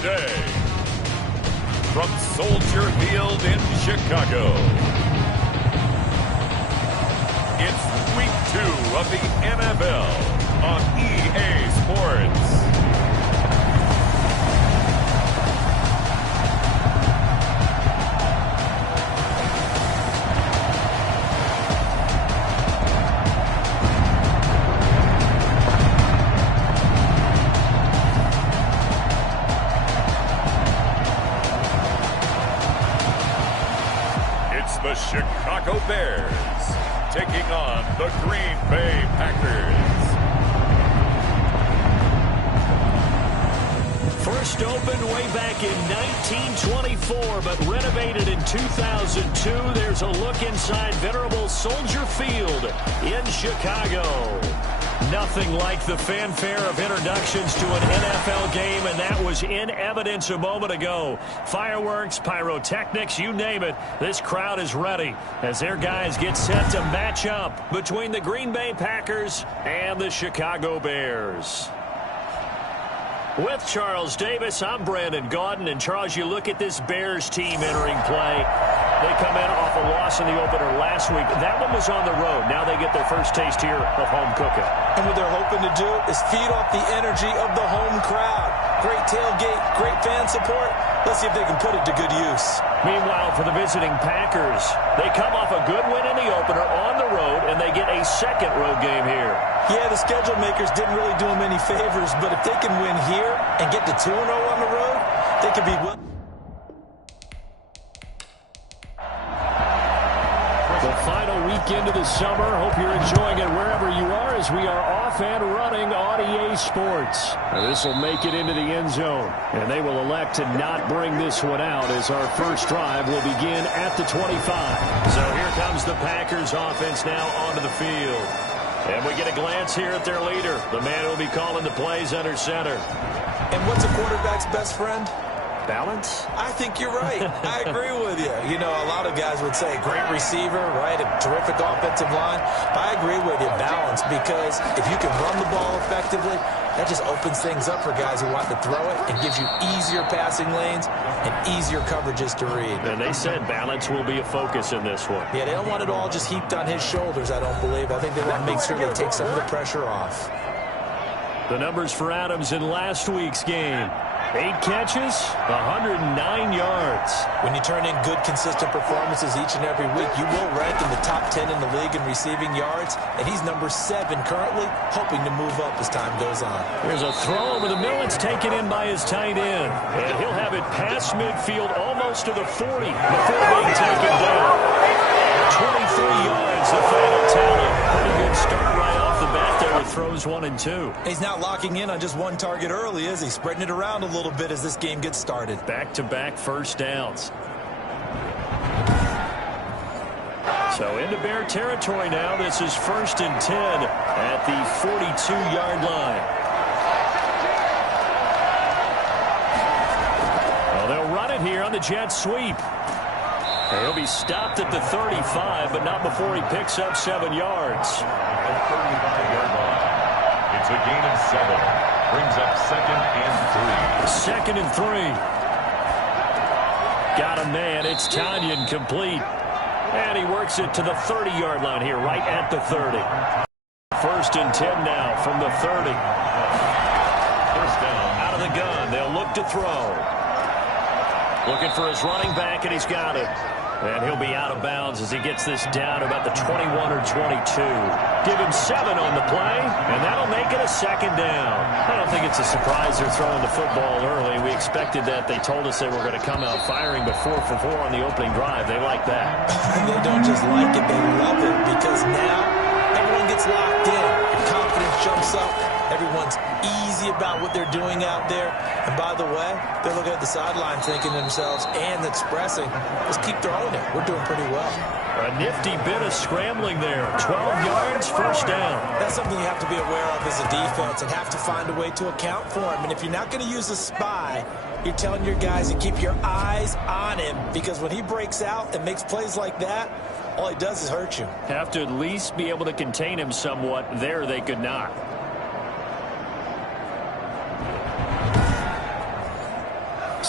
today, from Soldier Field in Chicago, it's Week 2 of the NFL on EA Sports. The Chicago Bears taking on the Green Bay Packers. First opened way back in 1924, but renovated in 2002. There's a look inside venerable Soldier Field in Chicago. Nothing like the fanfare of introductions to an NFL game, and that was in evidence a moment ago. Fireworks, pyrotechnics, you name it. This crowd is ready as their guys get set to match up between the Green Bay Packers and the Chicago Bears. With Charles Davis, I'm Brandon Gaudin. And, Charles, you look at this Bears team entering play. They come in off a loss in the opener last week. That one was on the road. Now they get their first taste here of home cooking. And what they're hoping to do is feed off the energy of the home crowd. Great tailgate, great fan support. Let's see if they can put it to good use. Meanwhile, for the visiting Packers, they come off a good win in the opener on the road, and they get a second road game here. Yeah, the schedule makers didn't really do them any favors, but if they can win here and get to 2-0 on the road, they could be well. The final weekend of the summer. Hope you're enjoying it wherever you are as we are off and running on EA Sports. This will make it into the end zone, and they will elect to not bring this one out as our first drive will begin at the 25. So here comes the Packers offense now onto the field. And we get a glance here at their leader, the man who will be calling the plays under center. And what's a quarterback's best friend? Balance? I think you're right. I agree with you. You know, a lot of guys would say great receiver, right? A terrific offensive line. But I agree with you, balance, because if you can run the ball effectively, that just opens things up for guys who want to throw it and gives you easier passing lanes and easier coverages to read. And they said balance will be a focus in this one. Yeah, they don't want it all just heaped on his shoulders, I don't believe. I think they want to make sure they take some of the pressure off. The numbers for Adams in last week's game. 8 catches, 109 yards. When you turn in good, consistent performances each and every week, you will rank in the top 10 in the league in receiving yards, and he's number 7 currently, hoping to move up as time goes on. Here's a throw over the middle. It's taken in by his tight end, and he'll have it past midfield almost to the 40 before being taken down. 23 yards, the final tally. Pretty good start right off the bat there with throws 1 and 2. He's not locking in on just one target early, is he? Spreading it around a little bit as this game gets started. Back-to-back first downs. So into Bear territory now. This is 1st and 10 at the 42-yard line. Well, they'll run it here on the jet sweep. And he'll be stopped at the 35, but not before he picks up 7 yards. At 35-yard line. It's a gain of 7. Brings up 2nd and 3. 2nd and 3. Got a man. It's Tanyan complete. And he works it to the 30-yard line here, right at the 30. 1st and 10 now from the 30. First down. Out of the gun. They'll look to throw. Looking for his running back, and he's got it. And he'll be out of bounds as he gets this down to about the 21 or 22. Give him 7 on the play, and that'll make it a 2nd down. I don't think it's a surprise they're throwing the football early. We expected that. They told us they were going to come out firing, but 4 for 4 on the opening drive. They like that. They don't just like it, they love it, because now everyone gets locked in. Your confidence jumps up. Everyone's easy about what they're doing out there. And by the way, they're looking at the sideline thinking to themselves and expressing, let's keep throwing it. We're doing pretty well. A nifty bit of scrambling there. 12 yards, first down. That's something you have to be aware of as a defense and have to find a way to account for him. And if you're not going to use a spy, you're telling your guys to keep your eyes on him, because when he breaks out and makes plays like that, all he does is hurt you. Have to at least be able to contain him somewhat. There they could not.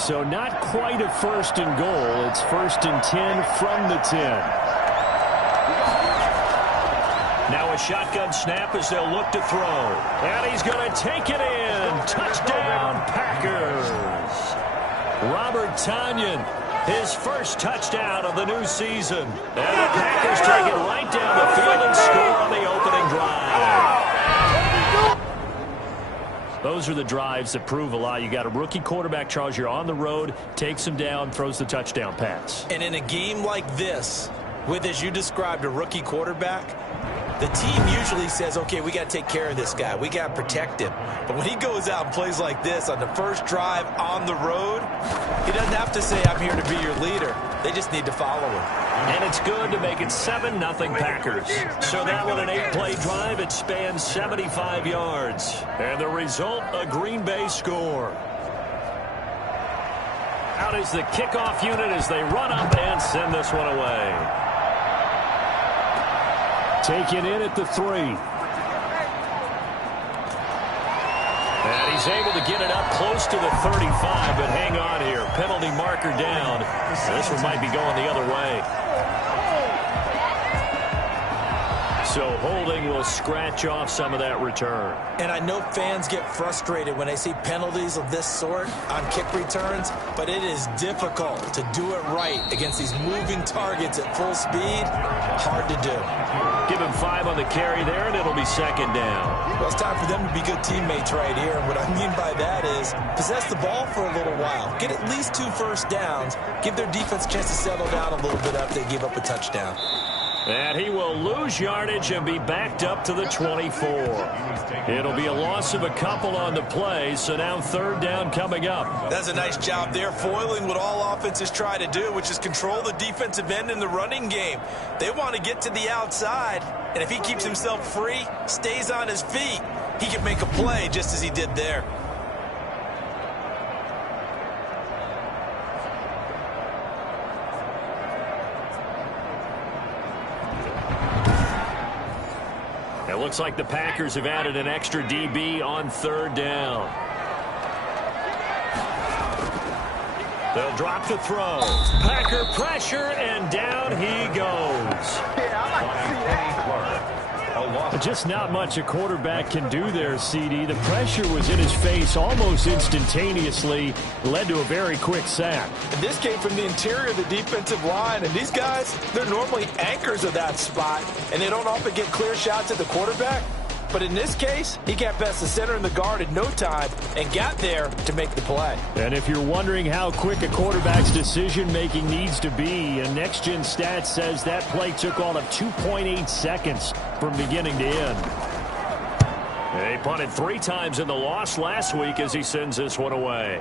So not quite a first and goal. It's 1st and 10 from the 10. Now a shotgun snap as they'll look to throw. And he's going to take it in. Touchdown, Packers. Robert Tonyan, his first touchdown of the new season. And the Packers take it right down the field and score on the opening drive. Those are the drives that prove a lot. You got a rookie quarterback, Charles. You're on the road, takes him down, throws the touchdown pass. And in a game like this, with, as you described, a rookie quarterback, the team usually says, okay, we got to take care of this guy. We got to protect him. But when he goes out and plays like this on the first drive on the road, he doesn't have to say, I'm here to be your leader. They just need to follow him. And it's good to make it 7-0 Packers. So that one, an 8-play drive. It spans 75 yards. And the result, a Green Bay score. Out is the kickoff unit as they run up and send this one away. Taken in at the 3. And he's able to get it up close to the 35, but hang on here. Penalty marker down. This one might be going the other way. So holding will scratch off some of that return. And I know fans get frustrated when they see penalties of this sort on kick returns, but it is difficult to do it right against these moving targets at full speed. Hard to do. Give him 5 on the carry there, and it'll be 2nd down. Well, it's time for them to be good teammates right here. And what I mean by that is possess the ball for a little while. Get at least 2 first downs. Give their defense a chance to settle down a little bit after they give up a touchdown. And he will lose yardage and be backed up to the 24. It'll be a loss of a couple on the play, so now 3rd down coming up. That's a nice job there, foiling what all offenses try to do, which is control the defensive end in the running game. They want to get to the outside, and if he keeps himself free, stays on his feet, he can make a play just as he did there. It looks like the Packers have added an extra DB on 3rd down. They'll drop to throw. Packer pressure, and down he goes. Just not much a quarterback can do there, CD. The pressure was in his face almost instantaneously, led to a very quick sack. And this came from the interior of the defensive line, and these guys, they're normally anchors of that spot, and they don't often get clear shots at the quarterback. But in this case, he got past the center and the guard in no time and got there to make the play. And if you're wondering how quick a quarterback's decision-making needs to be, a next-gen stat says that play took all of 2.8 seconds from beginning to end. They punted 3 times in the loss last week as he sends this one away.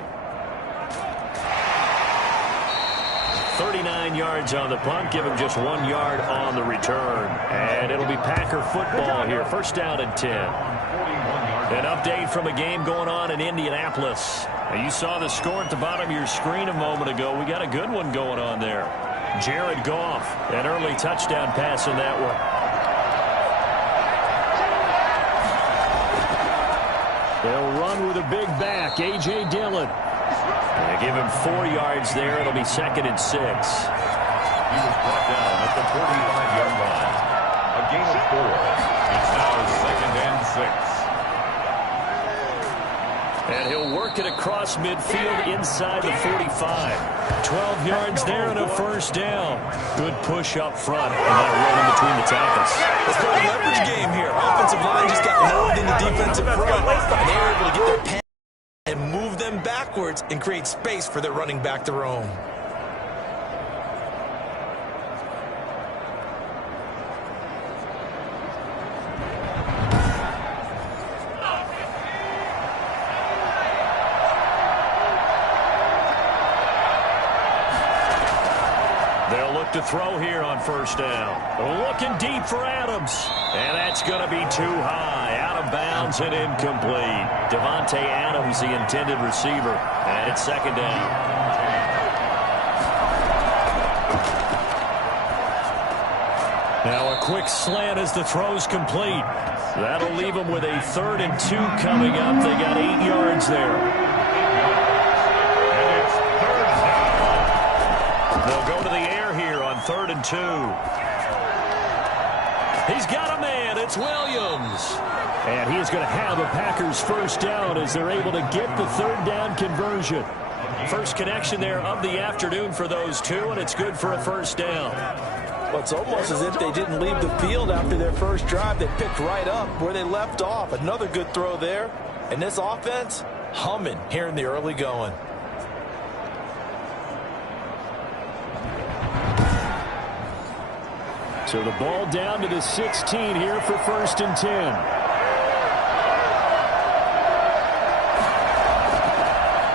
39 yards on the punt, give him just 1 yard on the return. And it'll be Packer football here, 1st down and 10. An update from a game going on in Indianapolis. Now, you saw the score at the bottom of your screen a moment ago. We got a good one going on there. Jared Goff, an early touchdown pass in that one. They'll run with a big back, A.J. Dillon. They give him 4 yards there. It'll be 2nd and 6. He was brought down at the 45-yard line. A gain of 4. It's now 2nd and 6. And he'll work it across midfield inside the 45. 12 yards there and a 1st down. Good push up front and that run in between the tackles. Let's play a leverage game here. Offensive line just got lowered in the defensive front. And they were able to get their pass and move them backwards and create space for their running back to roam. They'll look to throw here on 1st down. Looking deep for Adams. And that's going to be too high. Out of bounds and incomplete. Devontae Adams, the intended receiver. And it's 2nd down. Now a quick slant as the throw's complete. That'll leave them with a 3rd and 2 coming up. They got 8 yards there. And it's They'll go to the air here on 3rd and 2. He's got a man. It's Williams. And he is going to have a Packers first down as they're able to get the 3rd down conversion. First connection there of the afternoon for those two, and it's good for a first down. Well, it's almost as if they didn't leave the field after their first drive. They picked right up where they left off. Another good throw there. And this offense, humming here in the early going. So the ball down to the 16 here for 1st and 10.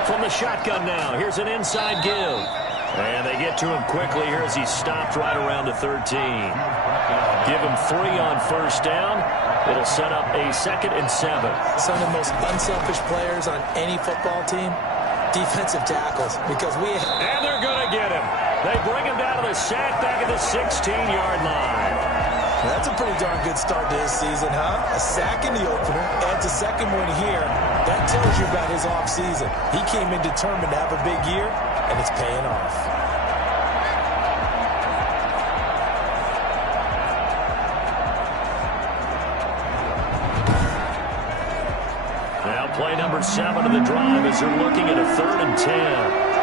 From the shotgun now, here's an inside give. And they get to him quickly here as he's stopped right around the 13. Give him 3 on first down. It'll set up a 2nd and 7. Some of the most unselfish players on any football team, defensive tackles. And they're going to get him. They bring him down to the sack back at the 16-yard line. That's a pretty darn good start to his season, huh? A sack in the opener, adds a second one here. That tells you about his offseason. He came in determined to have a big year, and it's paying off. Now play number 7 of the drive as they're looking at a 3rd and 10.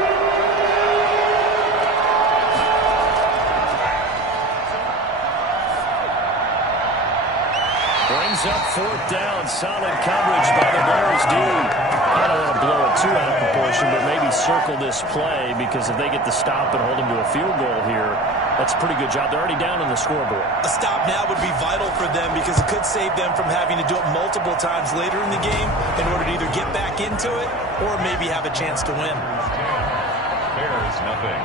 Brings up 4th down. Solid coverage by the Bears D. I don't want to blow it too out of proportion, but maybe circle this play because if they get the stop and hold them to a field goal here, that's a pretty good job. They're already down on the scoreboard. A stop now would be vital for them because it could save them from having to do it multiple times later in the game in order to either get back into it or maybe have a chance to win. Bears nothing.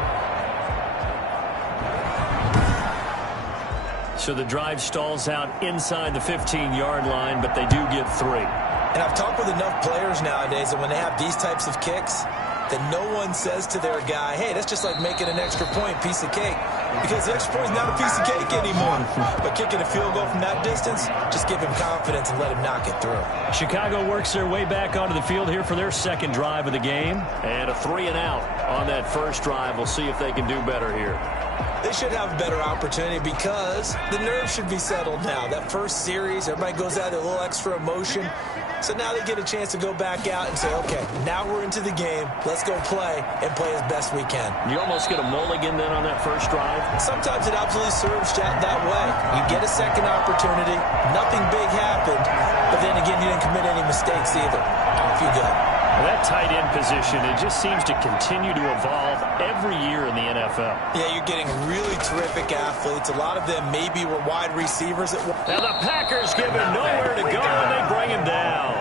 So the drive stalls out inside the 15-yard line, but they do get 3. And I've talked with enough players nowadays that when they have these types of kicks, that no one says to their guy, hey, that's just like making an extra point, piece of cake. Because the extra point is not a piece of cake anymore. But kicking a field goal from that distance, just give him confidence and let him knock it through. Chicago works their way back onto the field here for their second drive of the game. And a 3 and out on that first drive. We'll see if they can do better here. They should have a better opportunity because the nerves should be settled now. That first series, everybody goes out with a little extra emotion. So now they get a chance to go back out and say, okay, now we're into the game. Let's go play and play as best we can. You almost get a mulligan then on that first drive? Sometimes it absolutely serves that way. You get a second opportunity. Nothing big happened. But then again, you didn't commit any mistakes either. Off you go. Well, that tight end position, it just seems to continue to evolve every year in the NFL. Yeah, you're getting really terrific athletes. A lot of them maybe were wide receivers at one. Now the Packers give him nowhere to go, and they bring him down.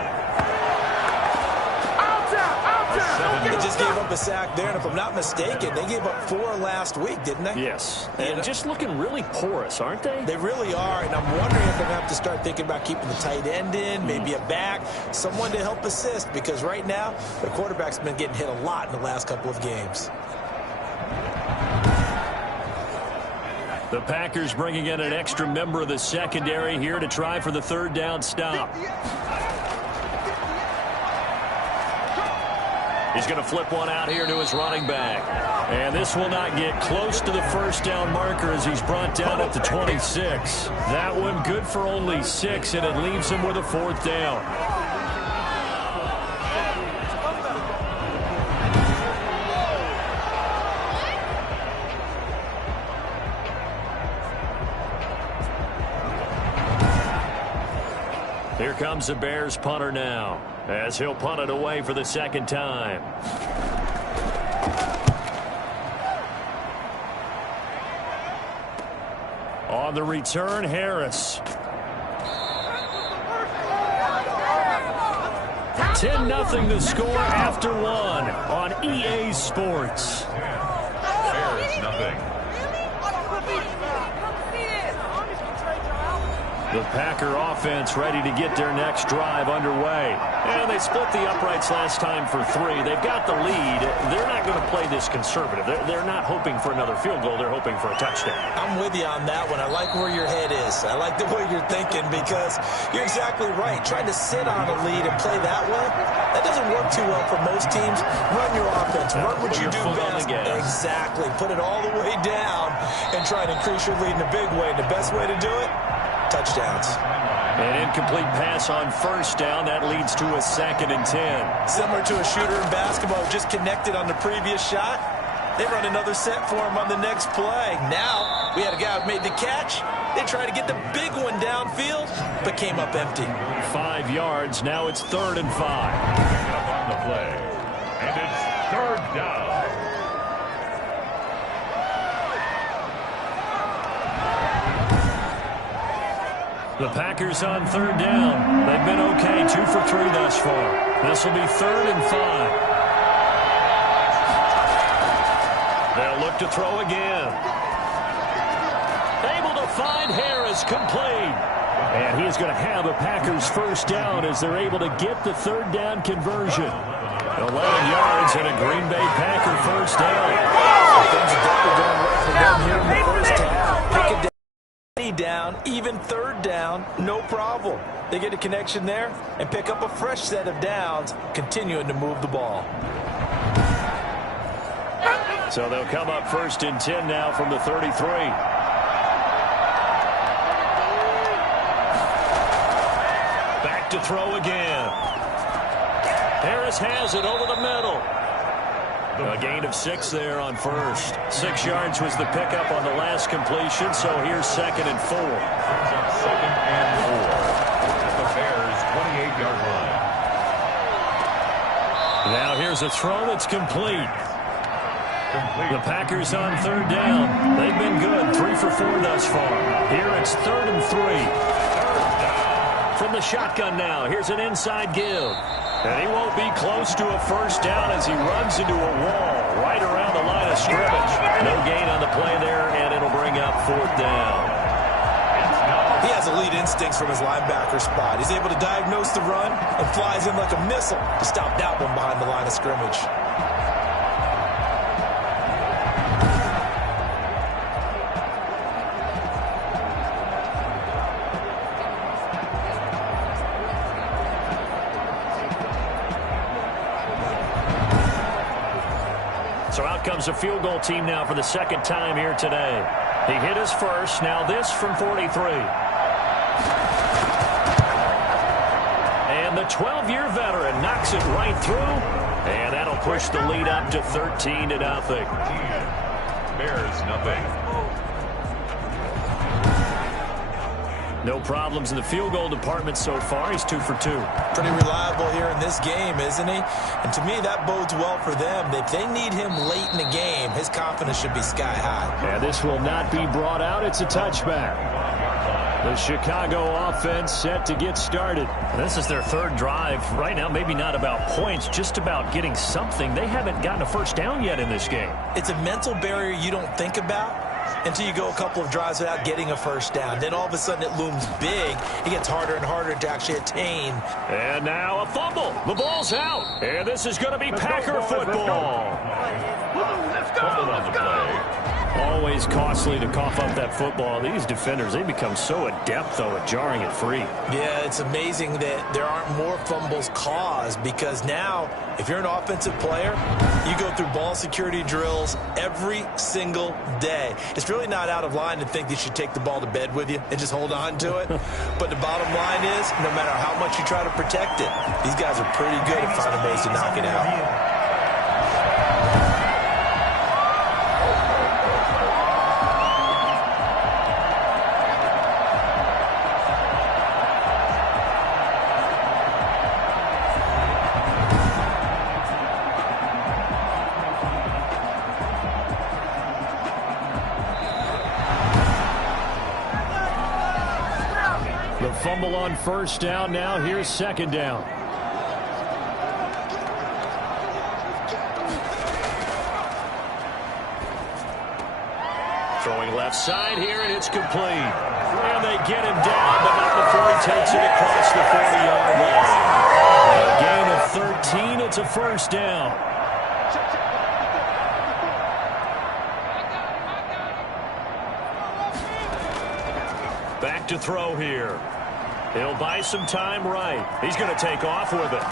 They just gave up a sack there, and if I'm not mistaken, they gave up 4 last week, didn't they? Yes, and just looking really porous, aren't they? They really are, and I'm wondering if they're going to have to start thinking about keeping the tight end in, maybe a back, someone to help assist, because right now, the quarterback's been getting hit a lot in the last couple of games. The Packers bringing in an extra member of the secondary here to try for the 3rd down stop. He's going to flip one out here to his running back. And this will not get close to the first down marker as he's brought down at the 26. That one good for only 6, and it leaves him with a 4th down. Here comes the Bears punter now, as he'll punt it away for the 2nd time. On the return, Harris. 10-0 the score after 1 on EA Sports. Bears nothing. The Packer offense ready to get their next drive underway. And they split the uprights last time for 3. They've got the lead. They're not going to play this conservative. They're not hoping for another field goal. They're hoping for a touchdown. I'm with you on that one. I like where your head is. I like the way you're thinking because you're exactly right. Trying to sit on a lead and play that way, that doesn't work too well for most teams. Run your offense. Run what you do best. Exactly. Put it all the way down and try to increase your lead in a big way. And the best way to do it, touchdowns. An incomplete pass on first down. That leads to a 2nd and 10. Similar to a shooter in basketball who just connected on the previous shot. They run another set for him on the next play. Now, we had a guy who made the catch. They tried to get the big one downfield, but came up empty. 5 yards. Now it's 3rd and 5. Up on the play. And it's 3rd down. The Packers on 3rd down. They've been okay, 2 for 3 thus far. This will be 3rd and 5. They'll look to throw again. Able to find Harris, complete. And he is going to have a Packers first down as they're able to get the 3rd down conversion. 11 yards and a Green Bay Packer first down. Things are definitely going right for them here in the first half. Pick it down, even 3rd down, no problem. They get a connection there and pick up a fresh set of downs, continuing to move the ball. So they'll come up 1st and 10 now from the 33. Back to throw again. Harris has it over the middle. A gain of 6 there on first. 6 yards was the pickup on the last completion, so here's 2nd and 4. 2nd and 4 at the Bears' 28-yard line. Now here's a throw that's complete. The Packers on 3rd down. They've been good, 3 for 4 thus far. Here it's 3rd and 3. From the shotgun now, here's an inside give. And he won't be close to a first down as he runs into a wall right around the line of scrimmage. No gain on the play there, and it'll bring up 4th down. He has elite instincts from his linebacker spot. He's able to diagnose the run and flies in like a missile to stop that one behind the line of scrimmage. So out comes a field goal team now for the 2nd time here today. He hit his first. Now this from 43. And the 12-year veteran knocks it right through. And that'll push the lead up to 13-0. Bears nothing. No problems in the field goal department so far. He's 2 for 2. Pretty reliable here in this game, isn't he? And to me, that bodes well for them. If they need him late in the game, his confidence should be sky high. And this will not be brought out. It's a touchback. The Chicago offense set to get started. This is their 3rd drive. Right now, maybe not about points, just about getting something. They haven't gotten a first down yet in this game. It's a mental barrier you don't think about until you go a couple of drives without getting a first down. Then all of a sudden it looms big. It gets harder and harder to actually attain. And now a fumble. The ball's out. And this is going to be Packer football. Fumble on the play. Always costly to cough up that football. These defenders, they become so adept, though, at jarring it free. Yeah, it's amazing that there aren't more fumbles caused because now, if you're an offensive player, you go through ball security drills every single day. It's really not out of line to think that you should take the ball to bed with you and just hold on to it. But the bottom line is, no matter how much you try to protect it, these guys are pretty good at finding ways to knock it out. Fumble on first down. Now here's 2nd down. Throwing left side here, and it's complete. And they get him down, but not before he takes it across the 40-yard line. A gain of 13, it's a first down. Back to throw here. He'll buy some time right. He's going to take off with it.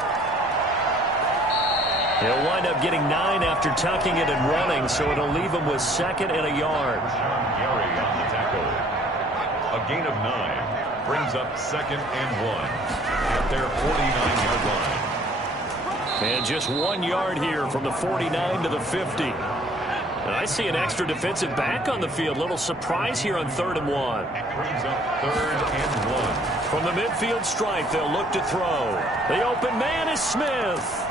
He'll wind up getting 9 after tucking it and running, so it'll leave him with 2nd and a yard. Gary on the tackle. A gain of 9 brings up 2nd and 1 at their 49-yard line. And just 1 yard here from the 49 to the 50. And I see an extra defensive back on the field. Little surprise here on 3rd and 1. Brings up 3rd and 1. From the midfield stripe, they'll look to throw. The open man is Smith.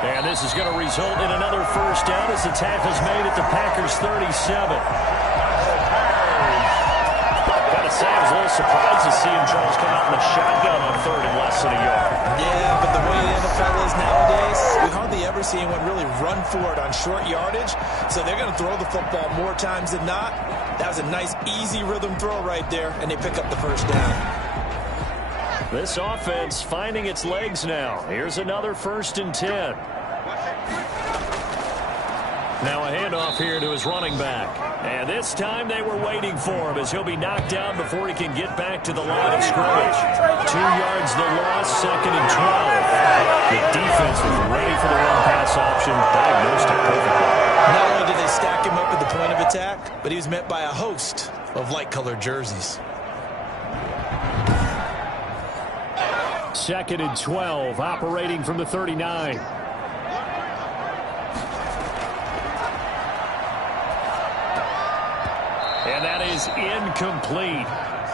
And this is going to result in another first down as the tackle's made at the Packers' 37. Gotta say, I was a little surprised to see him, Charles, come out in the shotgun on 3rd and less than a yard. Yeah, but the way the NFL is nowadays, we hardly ever see anyone really run for it on short yardage. So they're going to throw the football more times than not. That was a nice, easy rhythm throw right there, and they pick up the first down. This offense finding its legs now. Here's another 1st and 10. Now a handoff here to his running back. And this time they were waiting for him as he'll be knocked down before he can get back to the line of scrimmage. 2 yards the loss, 2nd and 12. The defense was ready for the run-pass option, diagnosed it perfectly. Not only did they stack him up at the point of attack, but he was met by a host of light-colored jerseys. 2nd and 12, operating from the 39. And that is incomplete.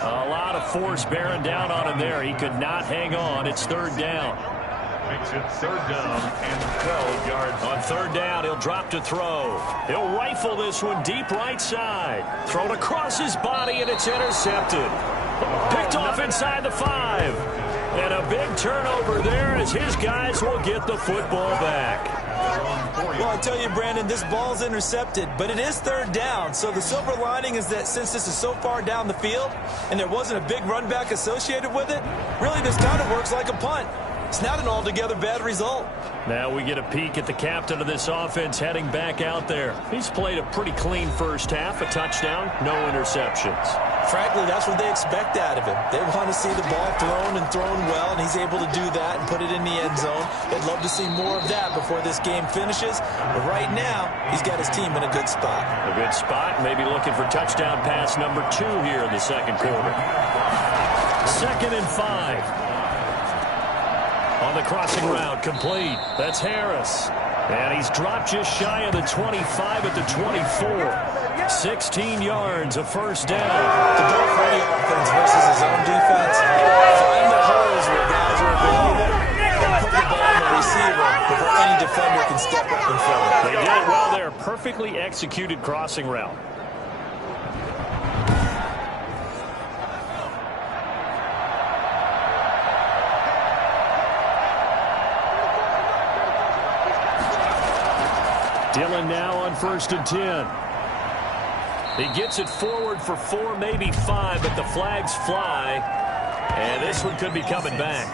A lot of force bearing down on him there. He could not hang on. It's 3rd down. Makes it 3rd down and 12 yards. On 3rd down, he'll drop to throw. He'll rifle this one deep right side. Thrown across his body, and it's intercepted. Picked off inside the 5. And a big turnover there as his guys will get the football back. Well, I tell you, Brandon, this ball's intercepted, but it is 3rd down. So the silver lining is that since this is so far down the field and there wasn't a big run back associated with it, really this kind of works like a punt. It's not an altogether bad result. Now we get a peek at the captain of this offense heading back out there. He's played a pretty clean first half, a touchdown, no interceptions. Frankly, that's what they expect out of him. They want to see the ball thrown and thrown well, and he's able to do that and put it in the end zone. They'd love to see more of that before this game finishes. But right now, he's got his team in a good spot. A good spot, maybe looking for touchdown pass number 2 here in the 2nd quarter. 2nd and 5. On the crossing route, complete. That's Harris. And he's dropped just shy of the 25 at the 24. 16 yards, a first down. The goal for any offense versus his own defense, find the holes where guys are available and put the ball on the receiver before any defender can step up and fill it. They did it well there. Perfectly executed crossing route. Dillon now on 1st and 10. He gets it forward for 4, maybe 5, but the flags fly. And this one could be coming back.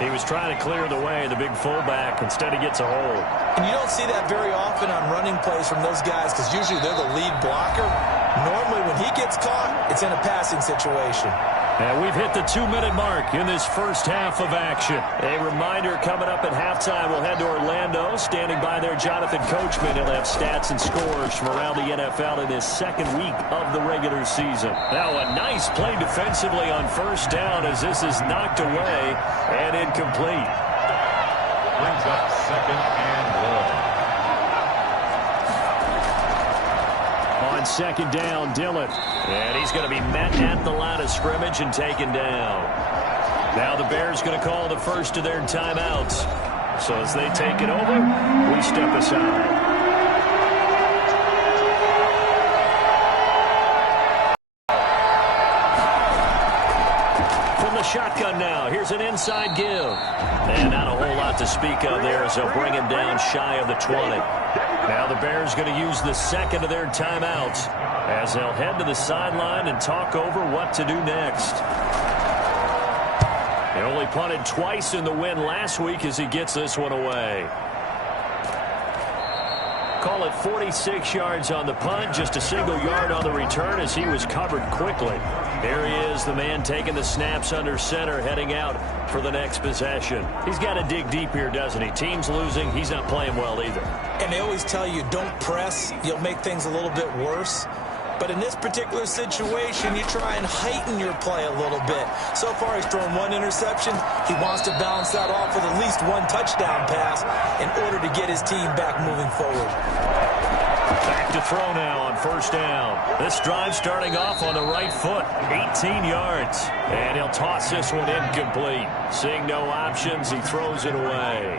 He was trying to clear the way, the big fullback. Instead, he gets a hold. And you don't see that very often on running plays from those guys because usually they're the lead blocker. Normally, when he gets caught, it's in a passing situation. And we've hit the 2-minute mark in this first half of action. A reminder coming up at halftime, we'll head to Orlando. Standing by there, Jonathan Coachman. He'll have stats and scores from around the NFL in his 2nd week of the regular season. Now a nice play defensively on 1st down as this is knocked away and incomplete. Brings up 2nd and 1. On 2nd down, Dillon. And he's going to be met at the line of scrimmage and taken down. Now the Bears going to call the first of their timeouts. So as they take it over, we step aside. From the shotgun now. Here's an inside give. And not a whole lot to speak of there as they'll bring him down shy of the 20. Now the Bears going to use the second of their timeouts as they'll head to the sideline and talk over what to do next. He only punted twice in the win last week as he gets this one away. Call it 46 yards on the punt, just a single yard on the return as he was covered quickly. There he is, the man taking the snaps under center, heading out for the next possession. He's got to dig deep here, doesn't he? Team's losing. He's not playing well either. And they always tell you, don't press. You'll make things a little bit worse. But in this particular situation, you try and heighten your play a little bit. So far, he's thrown one interception. He wants to balance that off with at least one touchdown pass in order to get his team back moving forward. Back to throw now on first down. This drive starting off on the right foot, 18 yards. And he'll toss this one incomplete. Seeing no options, he throws it away.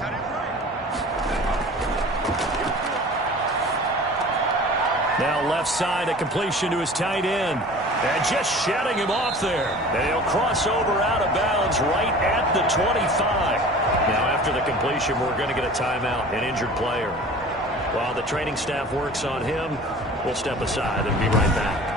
Now left side, a completion to his tight end. And just shutting him off there. And he'll cross over out of bounds right at the 25. Now after the completion, we're going to get a timeout, an injured player. While the training staff works on him, we'll step aside and be right back.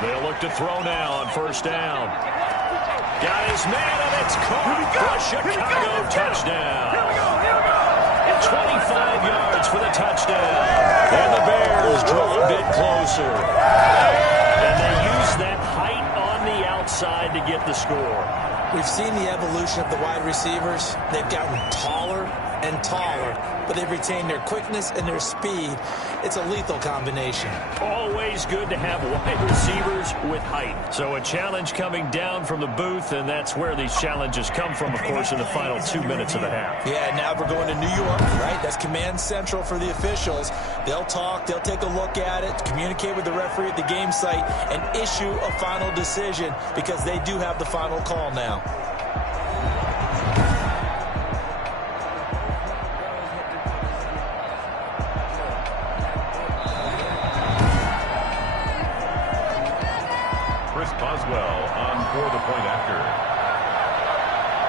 They'll look to throw now on first down. Got his man, and it's caught for a Chicago touchdown. 25 yards for the touchdown. And the Bears draw a bit closer. And they use that height on the outside to get the score. We've seen the evolution of the wide receivers. They've gotten taller and taller, but they've retained their quickness and their speed. It's a lethal combination. Always good to have wide receivers with height. So a challenge coming down from the booth, and that's where these challenges come from, of course, in the final 2 minutes of the half. Yeah, now we're going to New York, right? That's command central for the officials. They'll talk, they'll take a look at it, communicate with the referee at the game site, and issue a final decision because they do have the final call now.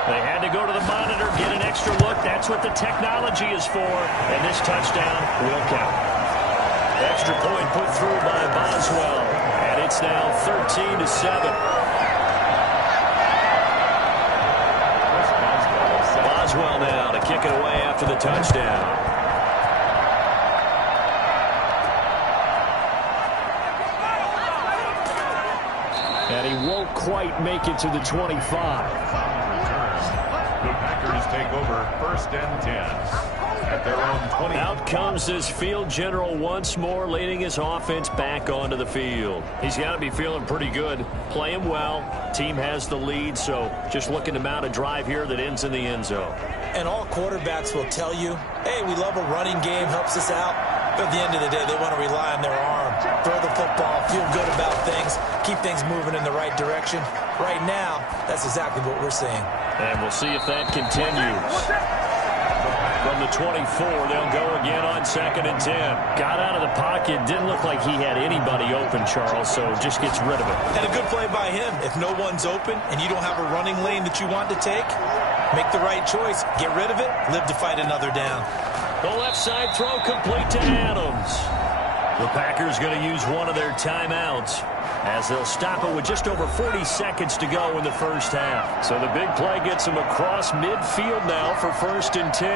They had to go to the monitor, get an extra look. That's what the technology is for. And this touchdown will count. Extra point put through by Boswell. And it's now 13-7. Boswell now to kick it away after the touchdown. And he won't quite make it to the 25. The Packers take over 1st and 10 at their own 20. Out comes this field general once more, leading his offense back onto the field. He's got to be feeling pretty good, playing well. Team has the lead, so just looking to mount a drive here that ends in the end zone. And all quarterbacks will tell you, hey, we love a running game, helps us out. But at the end of the day, they want to rely on their arm, throw the football, feel good about things, keep things moving in the right direction. Right now, that's exactly what we're seeing. And we'll see if that continues. From the 24, they'll go again on 2nd and 10. Got out of the pocket, didn't look like he had anybody open, Charles, so just gets rid of it. And a good play by him. If no one's open and you don't have a running lane that you want to take, make the right choice, get rid of it, live to fight another down. The left side throw complete to Adams. The Packers going to use one of their timeouts as they'll stop it with just over 40 seconds to go in the first half. So the big play gets them across midfield now for 1st and 10.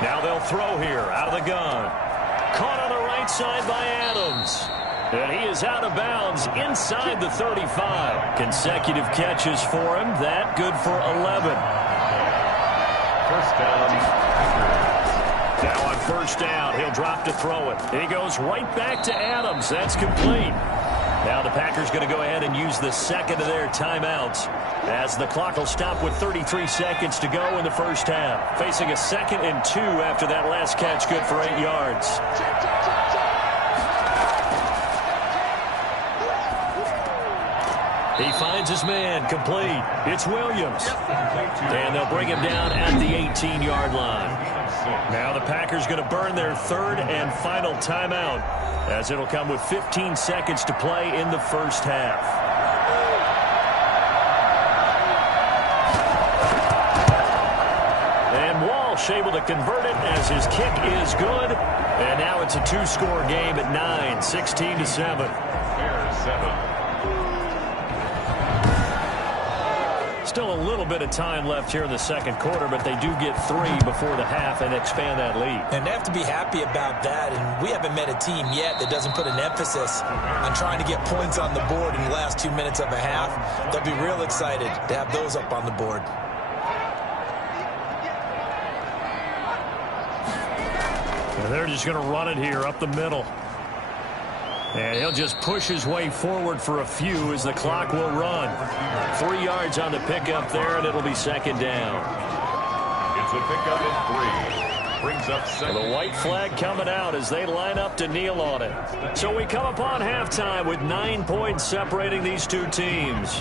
Now they'll throw here out of the gun. Caught on the right side by Adams. And he is out of bounds inside the 35. Consecutive catches for him. That good for 11. 1st down. Now on 1st down, he'll drop to throw it. He goes right back to Adams. That's complete. Now the Packers going to go ahead and use the second of their timeouts as the clock will stop with 33 seconds to go in the first half. Facing a 2nd and 2 after that last catch, good for 8 yards. He finds his man, complete. It's Williams. And they'll bring him down at the 18-yard line. Now the Packers going to burn their third and final timeout, as it'll come with 15 seconds to play in the first half. And Walsh able to convert it as his kick is good. And now it's a two-score game at 9, 16-7. Bears 7. Still a little bit of time left here in the second quarter, but they do get 3 before the half and expand that lead. And they have to be happy about that. And we haven't met a team yet that doesn't put an emphasis on trying to get points on the board in the last 2 minutes of a half. They'll be real excited to have those up on the board. And they're just going to run it here up the middle. And he'll just push his way forward for a few as the clock will run. 3 yards on the pickup there, and it'll be second down. It's a pickup at 3. Brings up second. The white flag coming out as they line up to kneel on it. So we come upon halftime with 9 points separating these two teams.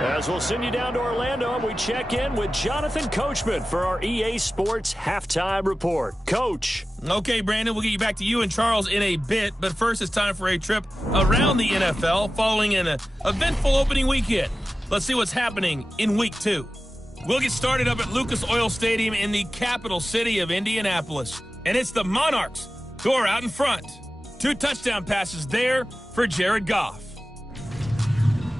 As we'll send you down to Orlando, and we check in with Jonathan Coachman for our EA Sports Halftime Report. Coach. Okay, Brandon, we'll get you back to you and Charles in a bit, but first it's time for a trip around the NFL following an eventful opening weekend. Let's see what's happening in Week 2. We'll get started up at Lucas Oil Stadium in the capital city of Indianapolis, and it's the Monarchs who are out in front. 2 touchdown passes there for Jared Goff.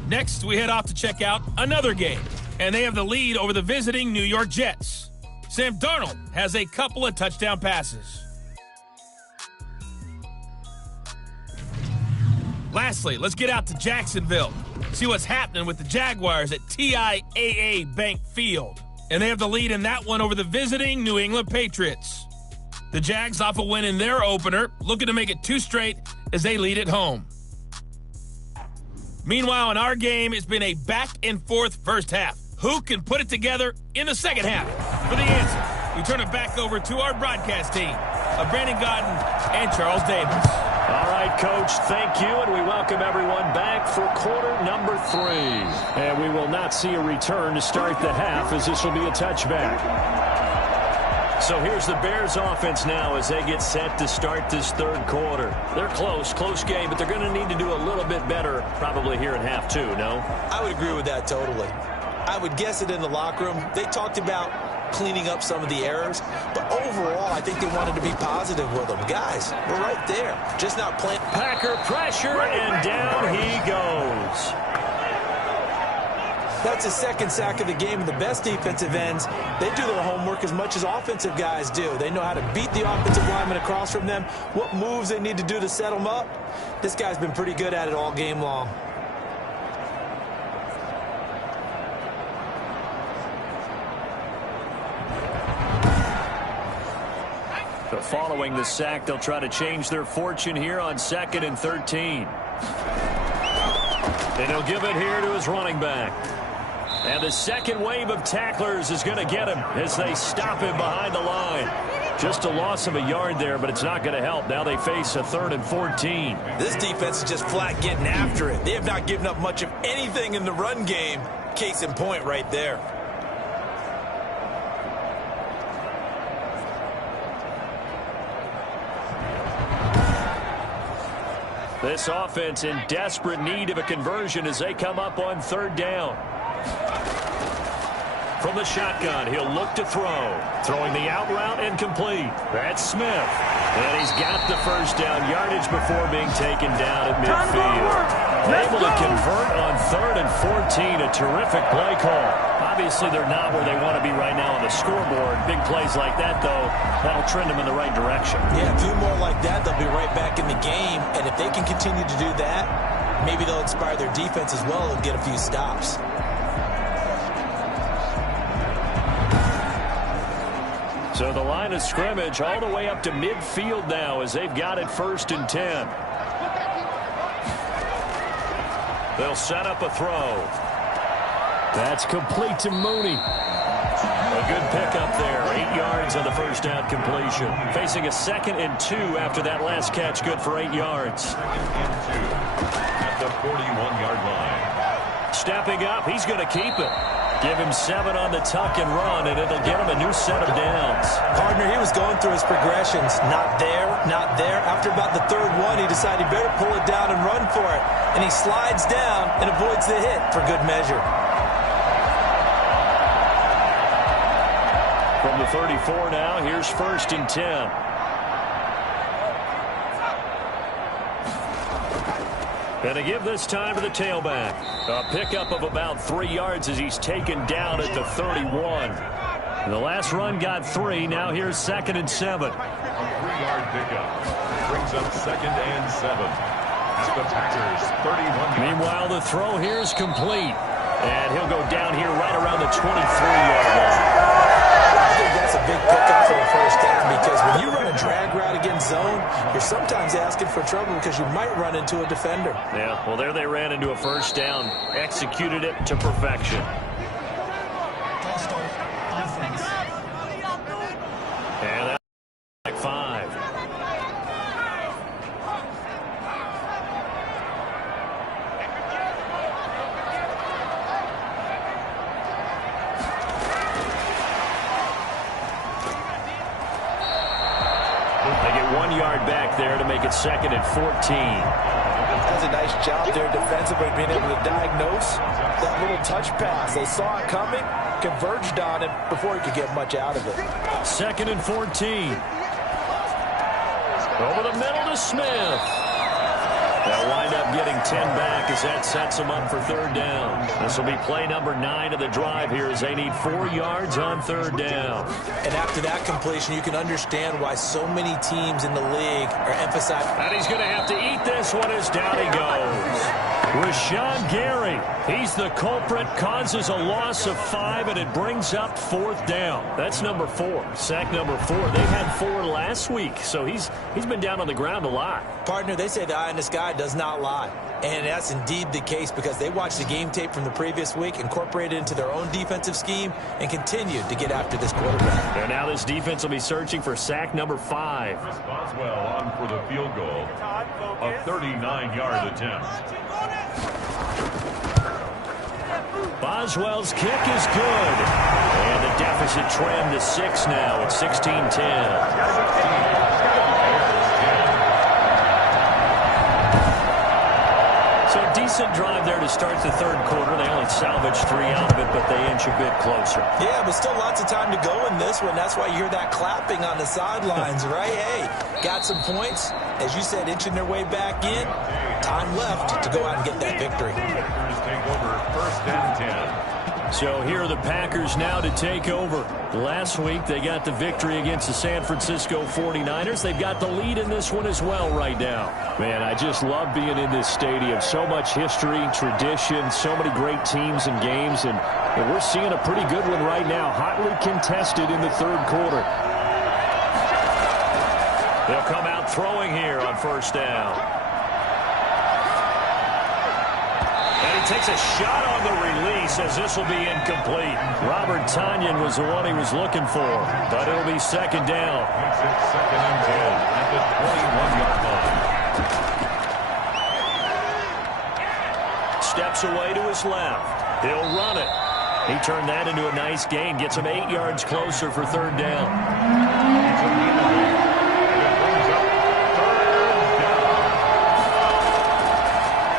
Next, we head off to check out another game, and they have the lead over the visiting New York Jets. Sam Darnold has a couple of touchdown passes. Lastly, let's get out to Jacksonville. See what's happening with the Jaguars at TIAA Bank Field. And they have the lead in that one over the visiting New England Patriots. The Jags off a win in their opener, looking to make it 2 straight as they lead at home. Meanwhile, in our game, it's been a back-and-forth first half. Who can put it together in the second half? For the answer, we turn it back over to our broadcast team of Brandon Godden and Charles Davis. All right, Coach, thank you, and we welcome everyone back for quarter number 3. And we will not see a return to start the half, as this will be a touchback. So here's the Bears offense now as they get set to start this third quarter. They're close game, but they're going to need to do a little bit better probably here in half 2, no? I would agree with that totally. I would guess it in the locker room. They talked about cleaning up some of the errors, but overall, I think they wanted to be positive with them. Guys, we're right there, just not playing. Packer pressure, and down he goes. That's his second sack of the game, and the best defensive ends, they do their homework as much as offensive guys do. They know how to beat the offensive lineman across from them, what moves they need to do to set them up. This guy's been pretty good at it all game long. So following the sack, they'll try to change their fortune here on 2nd and 13. And he'll give it here to his running back. And the second wave of tacklers is going to get him as they stop him behind the line. Just a loss of a yard there, but it's not going to help. Now they face a 3rd and 14. This defense is just flat getting after it. They have not given up much of anything in the run game. Case in point right there. This offense in desperate need of a conversion as they come up on 3rd down. From the shotgun, he'll look to throw. Throwing the out route and complete. That's Smith. And he's got the first down yardage before being taken down at midfield. Able to convert on 3rd and 14. A terrific play call. Obviously, they're not where they want to be right now on the scoreboard. Big plays like that, though, that'll trend them in the right direction. Yeah, a few more like that, they'll be right back in the game. And if they can continue to do that, maybe they'll inspire their defense as well and get a few stops. So the line of scrimmage all the way up to midfield now as they've got it 1st and 10. They'll set up a throw. That's complete to Mooney. A good pickup there. 8 yards on the first down completion. Facing a 2nd and 2 after that last catch. Good for 8 yards. 2nd and 2 at the 41-yard line. stepping up. He's going to keep it. Give him 7 on the tuck and run, and it'll get him a new set of downs. Partner, he was going through his progressions. Not there, not there. After about the third one, he decided he better pull it down and run for it. And he slides down and avoids the hit for good measure. From the 34 now, here's 1st and 10. And to give this time to the tailback. A pickup of about 3 yards as he's taken down at the 31. The last run got 3. Now here's 2nd and 7. A 3-yard pickup brings up 2nd and 7 at the Packers' 31. Meanwhile, the throw here is complete. And he'll go down here right around the 23-yard line. I think that's a big pickup for the first down because when you run a drag route against zone, you're sometimes asking for trouble because you might run into a defender. Yeah, well, there they ran into a first down. Executed it to perfection. And that's like 5. They get 1 yard back there to make it 2nd and 14. That's a nice job there defensively, being able to diagnose that little touch pass. They saw it coming, converged on it before he could get much out of it. 2nd and 14. Over the middle to Smith. They'll wind up getting 10 back as that sets them up for 3rd down. This will be play number 9 of the drive here as they need 4 yards on 3rd down. And after that completion, you can understand why so many teams in the league are emphasizing. And he's going to have to eat this one as down he goes. Rashawn Gary, he's the culprit, causes a loss of 5, and it brings up 4th down. That's number 4, sack number 4. They had 4 last week, so he's been down on the ground a lot. Partner, they say the eye in the sky does not lie. And that's indeed the case because they watched the game tape from the previous week, incorporated it into their own defensive scheme, and continued to get after this quarterback. And now this defense will be searching for sack number 5. Boswell on for the field goal. A 39-yard attempt. Boswell's kick is good. And the deficit trimmed to 6 now at 16-10. So decent drive there to start the 3rd quarter. They only salvaged 3 out of it, but they inch a bit closer. Yeah, but still lots of time to go in this one. That's why you hear that clapping on the sidelines, right? Hey, got some points. As you said, inching their way back in. Time left to go out and get that victory. Packers take over 1st and 10. So here are the Packers now to take over. Last week they got the victory against the San Francisco 49ers. They've got the lead in this one as well right now. Man, I just love being in this stadium. So much history, tradition, so many great teams and games, and we're seeing a pretty good one right now. Hotly contested in the 3rd quarter. They'll come out throwing here on 1st down. Takes a shot on the release as this will be incomplete. Robert Tonyan was the one he was looking for, but it'll be 2nd down. Makes it 2nd and 10 at the 21-yard line. Steps away to his left. He'll run it. He turned that into a nice gain. Gets him 8 yards closer for 3rd down.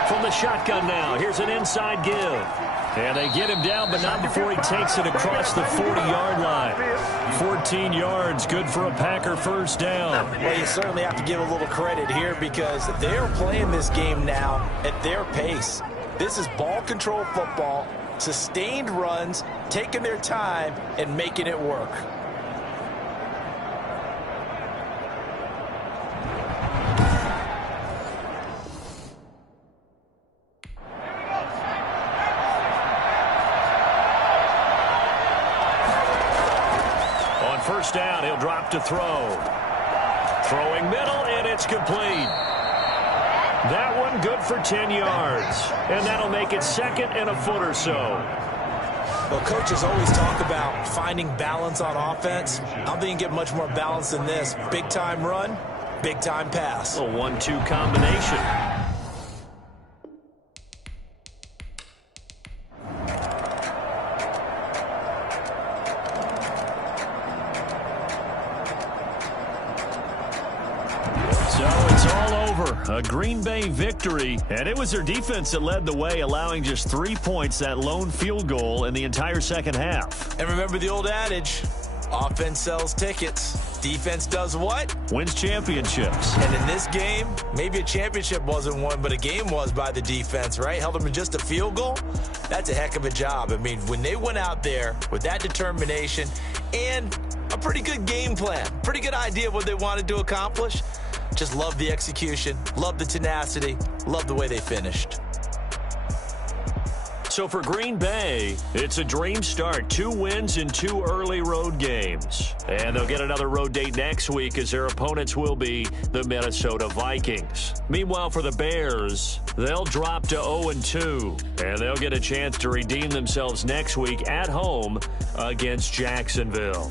From the shotgun now, here's an inside give. And they get him down, but not before he takes it across the 40-yard line. 14 yards, good for a Packer 1st down. Well, you certainly have to give a little credit here because they're playing this game now at their pace. This is ball control football, sustained runs, taking their time, and making it work. First down, he'll drop to throw. Throwing middle, and it's complete. That one good for 10 yards. And that'll make it 2nd and a foot or so. Well, coaches always talk about finding balance on offense. I don't think you can get much more balance than this. Big-time run, big-time pass. A 1-2 combination. It's all over. A Green Bay victory, and it was their defense that led the way, allowing just 3 points, that lone field goal in the entire second half. And remember the old adage, offense sells tickets. Defense does what? Wins championships. And in this game, maybe a championship wasn't won, but a game was by the defense, right? Held them to just a field goal. That's a heck of a job. I mean, when they went out there with that determination and a pretty good game plan, pretty good idea of what they wanted to accomplish, just love the execution, love the tenacity, love the way they finished. So for Green Bay, it's a dream start. 2 wins in 2 early road games. And they'll get another road date next week as their opponents will be the Minnesota Vikings. Meanwhile, for the Bears, they'll drop to 0-2. And they'll get a chance to redeem themselves next week at home against Jacksonville.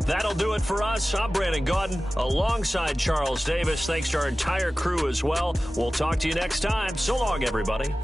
That'll do it for us. I'm Brandon Gaudin alongside Charles Davis. Thanks to our entire crew as well. We'll talk to you next time. So long, everybody.